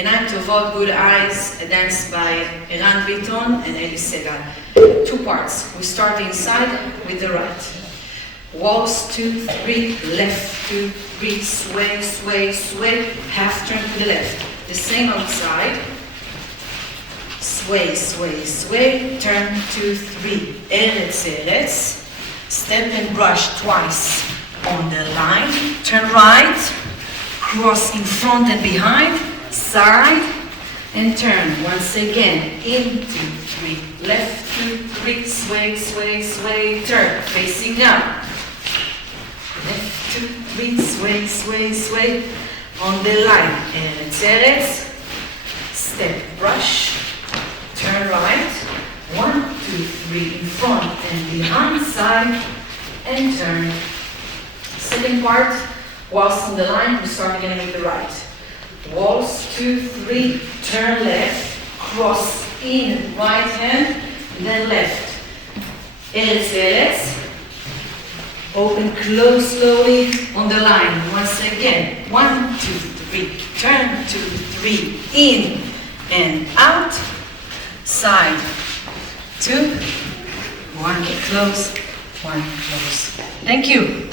Einayim Tovot, Good Eyes, a dance by Eran, Bitton, and Segal. 2 parts. We start inside with the right. Waltz, 2, 3, left, 2, 3, sway, sway, sway, half turn to the left. The same outside. Sway, sway, sway, turn, 2, 3. Eretz, eretz. Step and brush twice on the line. Turn right, cross in front and behind, side, and turn once again. In, 2, 3, left, 2, 3, sway, sway, sway, turn, facing up. Left, 2, 3, sway, sway, sway, on the line. Eretz, eretz. Step, brush, turn right. 1, 2, 3, in front and behind, side, and turn. Second part, waltz on the line, we start again with the right. Waltz, 2, 3, turn left, cross in, right hand, then left. Eretz, eretz. Open, close slowly on the line. Once again, 1, 2, 3, turn, 2, 3, in and out, side, 2, 1, close, 1, close. Thank you.